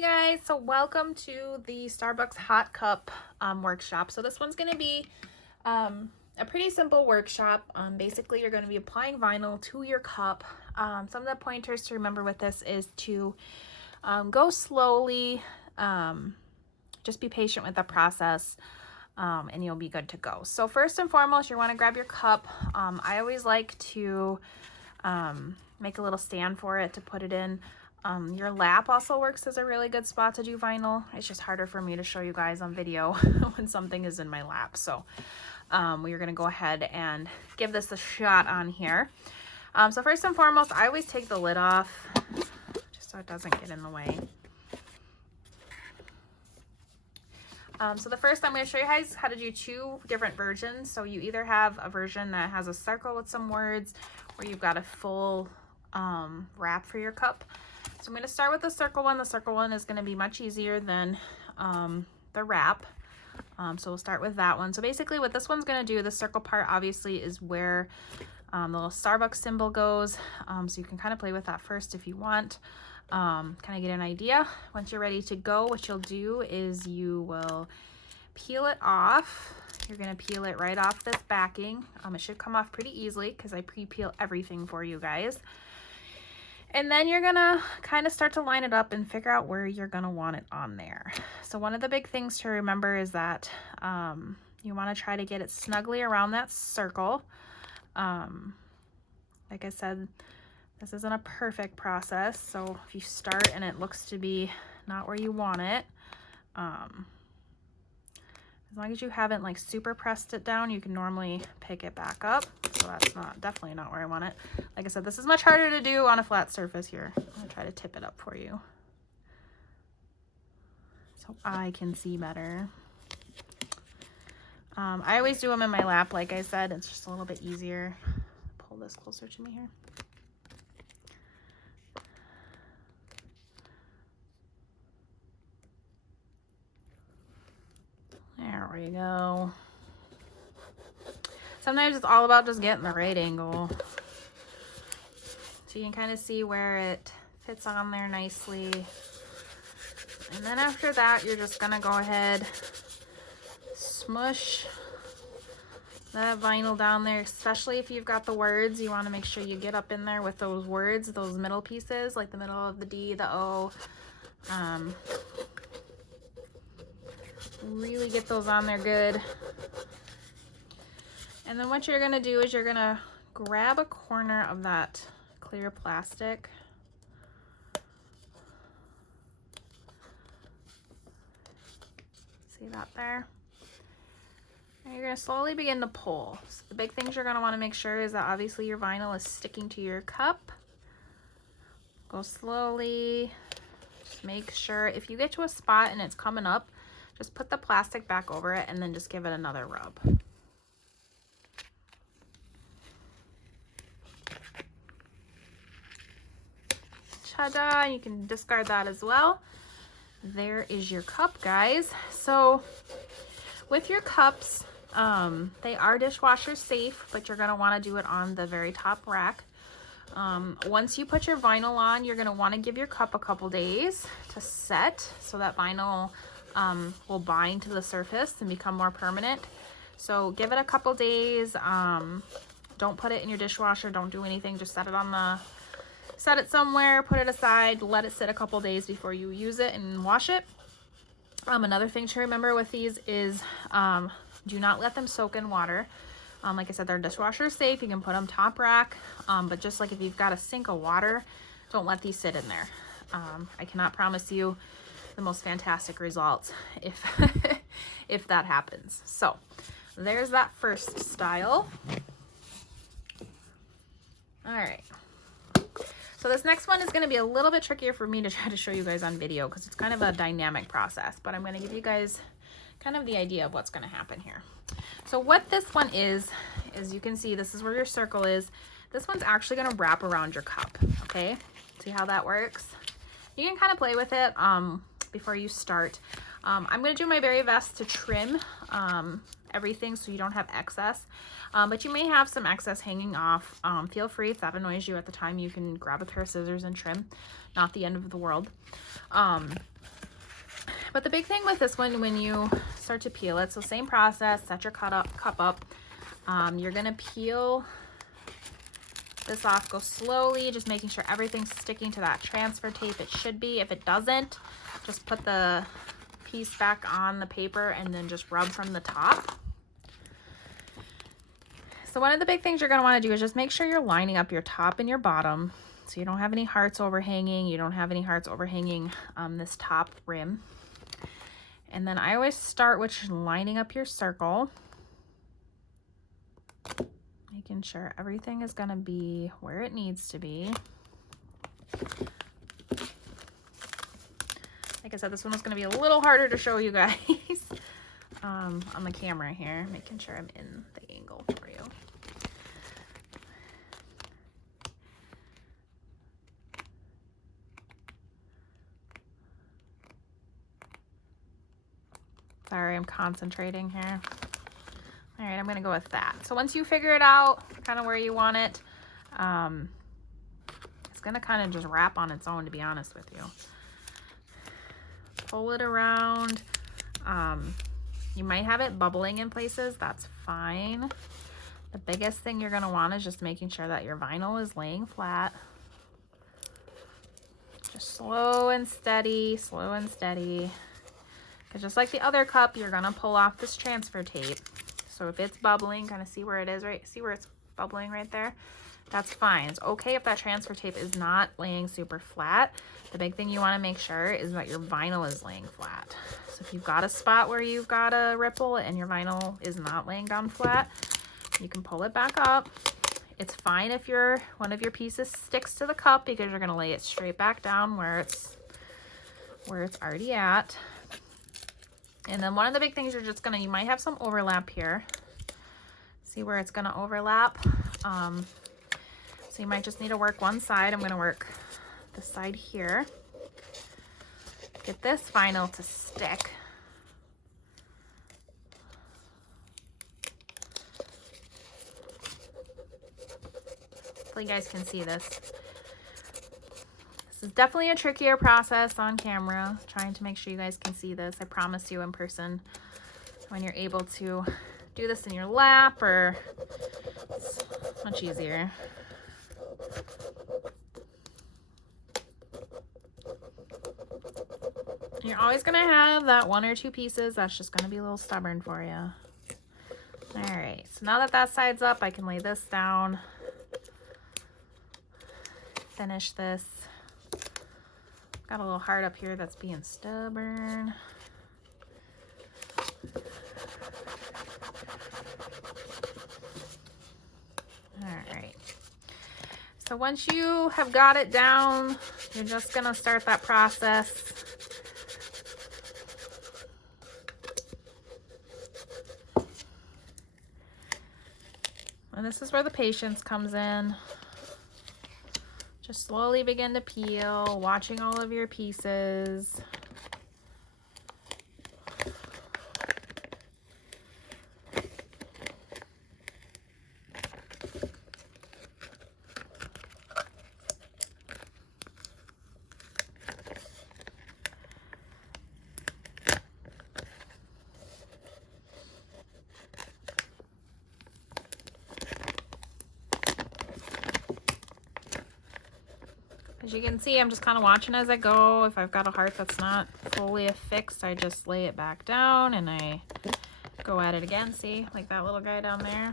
Hey guys, so welcome to the Starbucks Hot Cup workshop. So this one's going to be a pretty simple workshop. Basically, you're going to be applying vinyl to your cup. Some of the pointers to remember with this is to go slowly, just be patient with the process, and you'll be good to go. So first and foremost, you want to grab your cup. I always like to make a little stand for it to put it in. Your lap also works as a really good spot to do vinyl. It's just harder for me to show you guys on video when something is in my lap. So we're going to go ahead and give this a shot on here. So first and foremost, I always take the lid off just so it doesn't get in the way. So the first, I'm going to show you guys how to do two different versions. So you either have a version that has a circle with some words, or you've got a full wrap for your cup. So I'm going to start with the circle one. The circle one is going to be much easier than the wrap. So we'll start with that one. So basically what this one's going to do, the circle part obviously is where the little Starbucks symbol goes. So you can kind of play with that first if you want. Kind of get an idea. Once you're ready to go, what you'll do is you will peel it off. You're going to peel it right off this backing. It should come off pretty easily because I pre-peel everything for you guys. And then you're gonna kind of start to line it up and figure out where you're gonna want it on there. So one of the big things to remember is that you want to try to get it snugly around that circle. Like I said, this isn't a perfect process, so if you start and it looks to be not where you want it, as long as you haven't like super pressed it down, you can normally pick it back up. So that's definitely not where I want it. Like I said, this is much harder to do on a flat surface here. I'm gonna try to tip it up for you so I can see better. I always do them in my lap, like I said. It's just a little bit easier. Pull this closer to me here. There we go. Sometimes it's all about just getting the right angle. So you can kind of see where it fits on there nicely. And then after that, you're just gonna go ahead, smush that vinyl down there, especially if you've got the words. You wanna make sure you get up in there with those words, those middle pieces, like the middle of the D, the O. Really get those on there good. And then what you're gonna do is you're gonna grab a corner of that clear plastic. See that there? And you're gonna slowly begin to pull. So the big things you're gonna wanna make sure is that obviously your vinyl is sticking to your cup. Go slowly, just make sure if you get to a spot and it's coming up, just put the plastic back over it and then just give it another rub. Ta-da! You can discard that as well. There is your cup, guys. So with your cups, they are dishwasher safe, but you're going to want to do it on the very top rack. Once you put your vinyl on, you're going to want to give your cup a couple days to set so that vinyl will bind to the surface and become more permanent. So give it a couple days. Don't put it in your dishwasher. Don't do anything. Just set it somewhere, put it aside, let it sit a couple days before you use it and wash it. Another thing to remember with these is do not let them soak in water. Like I said, they're dishwasher safe. You can put them top rack, but just like if you've got a sink of water, don't let these sit in there. I cannot promise you the most fantastic results if if that happens. So there's that first style. All right. So this next one is going to be a little bit trickier for me to try to show you guys on video because it's kind of a dynamic process, but I'm going to give you guys kind of the idea of what's going to happen here. So what this one is you can see this is where your circle is. This one's actually going to wrap around your cup. Okay. See how that works? You can kind of play with it before you start. I'm going to do my very best to trim everything so you don't have excess. But you may have some excess hanging off. Feel free, if that annoys you at the time, you can grab a pair of scissors and trim. Not the end of the world. But the big thing with this one, when you start to peel it, so same process, set your cup up. You're gonna peel this off, go slowly, just making sure everything's sticking to that transfer tape. It should be. If it doesn't, just put the piece back on the paper and then just rub from the top. So one of the big things you're going to want to do is just make sure you're lining up your top and your bottom, so you don't have any hearts overhanging. You don't have any hearts overhanging this top rim. And then I always start with lining up your circle, making sure everything is going to be where it needs to be. Like I said, this one was going to be a little harder to show you guys on the camera here, making sure I'm in the angle for you. Sorry, I'm concentrating here. All right, I'm going to go with that. So once you figure it out, kind of where you want it, it's going to kind of just wrap on its own, to be honest with you. Pull it around. You might have it bubbling in places. That's fine. The biggest thing you're going to want is just making sure that your vinyl is laying flat. Just slow and steady, slow and steady. Because just like the other cup, you're going to pull off this transfer tape. So if it's bubbling, kind of see where it is, right? See where it's bubbling right there? That's fine. It's okay if that transfer tape is not laying super flat. The big thing you want to make sure is that your vinyl is laying flat. So if you've got a spot where you've got a ripple and your vinyl is not laying down flat, you can pull it back up. It's fine if one of your pieces sticks to the cup, because you're going to lay it straight back down where it's already at. And then one of the big things you might have some overlap here. See where it's going to overlap? So you might just need to work one side. I'm going to work the side here. Get this vinyl to stick. Hopefully you guys can see this. This is definitely a trickier process on camera, trying to make sure you guys can see this. I promise you in person, when you're able to do this in your lap, or it's much easier. You're always going to have that one or two pieces that's just going to be a little stubborn for you. All right, so now that that side's up, I can lay this down, finish this. Got a little heart up here that's being stubborn. All right. So once you have got it down, you're just going to start that process. And this is where the patience comes in. Just slowly begin to peel, watching all of your pieces. As you can see, I'm just kind of watching as I go. If I've got a heart that's not fully affixed, I just lay it back down and I go at it again. See, like that little guy down there.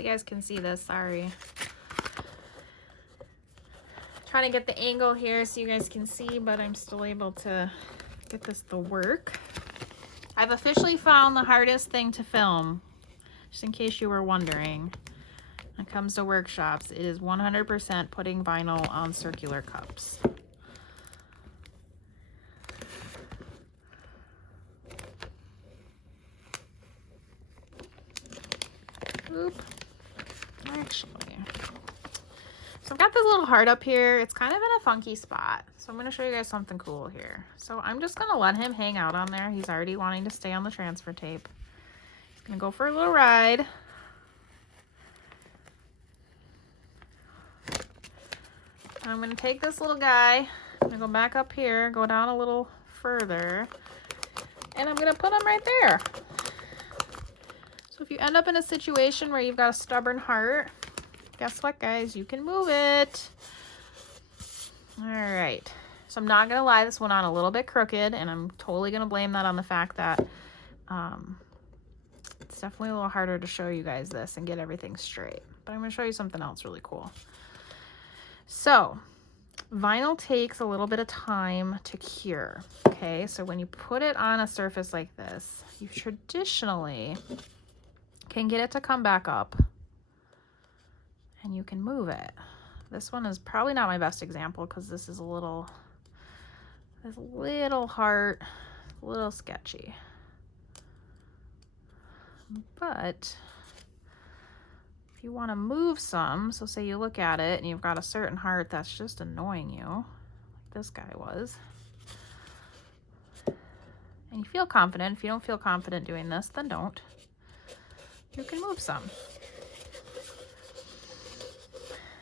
You guys can see this, sorry. Trying to get the angle here so you guys can see, but I'm still able to get this to work. I've officially found the hardest thing to film, just in case you were wondering. When it comes to workshops, it is 100% putting vinyl on circular cups. Oop. Actually, so I've got this little heart up here. It's kind of in a funky spot. So I'm going to show you guys something cool here. So I'm just going to let him hang out on there. He's already wanting to stay on the transfer tape. He's going to go for a little ride. I'm going to take this little guy. I'm going to go back up here, go down a little further, and I'm going to put him right there. So if you end up in a situation where you've got a stubborn heart, guess what, guys? You can move it. All right. So I'm not going to lie, this went on a little bit crooked, and I'm totally going to blame that on the fact that it's definitely a little harder to show you guys this and get everything straight. But I'm going to show you something else really cool. So vinyl takes a little bit of time to cure. Okay, so when you put it on a surface like this, you traditionally can get it to come back up and you can move it. This one is probably not my best example because this is a little heart, a little sketchy. But if you want to move some, so say you look at it and you've got a certain heart that's just annoying you, like this guy was, and you feel confident. If you don't feel confident doing this, then don't. You can move some.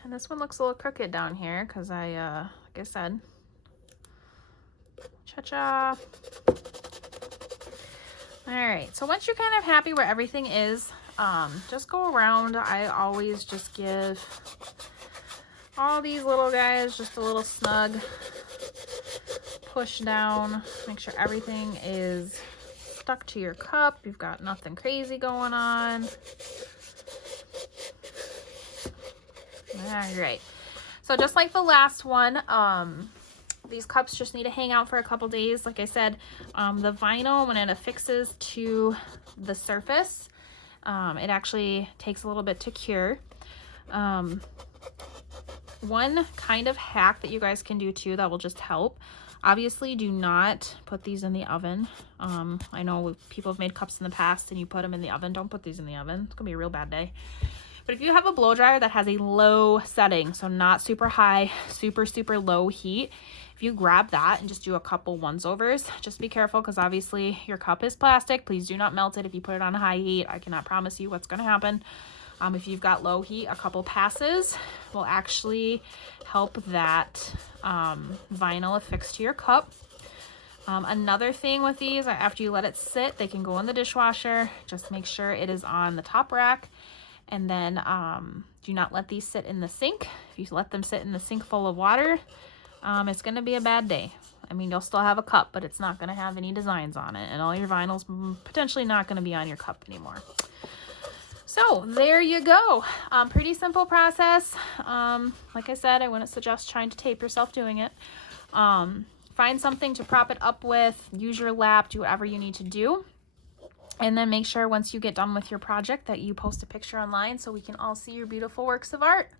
And this one looks a little crooked down here because like I said, cha-cha. All right, so once you're kind of happy where everything is, just go around. I always just give all these little guys just a little snug push down. Make sure everything is stuck to your cup. You've got nothing crazy going on. All right, so just like the last one, these cups just need to hang out for a couple days. Like I said, the vinyl, when it affixes to the surface, it actually takes a little bit to cure. One kind of hack that you guys can do too that will just help. Obviously, do not put these in the oven. I know people have made cups in the past and you put them in the oven. Don't put these in the oven. It's gonna be a real bad day. But if you have a blow dryer that has a low setting, so not super high, super low heat, if you grab that and just do a couple once-overs, just be careful because obviously your cup is plastic. Please do not melt it if you put it on high heat. I cannot promise you what's going to happen. If you've got low heat, a couple passes will actually help that vinyl affix to your cup. Another thing with these, after you let it sit, they can go in the dishwasher. Just make sure it is on the top rack. And then do not let these sit in the sink. If you let them sit in the sink full of water, it's going to be a bad day. I mean, you'll still have a cup, but it's not going to have any designs on it. And all your vinyl's potentially not going to be on your cup anymore. So there you go. Pretty simple process. Like I said, I wouldn't suggest trying to tape yourself doing it. Find something to prop it up with. Use your lap. Do whatever you need to do. And then make sure once you get done with your project that you post a picture online so we can all see your beautiful works of art.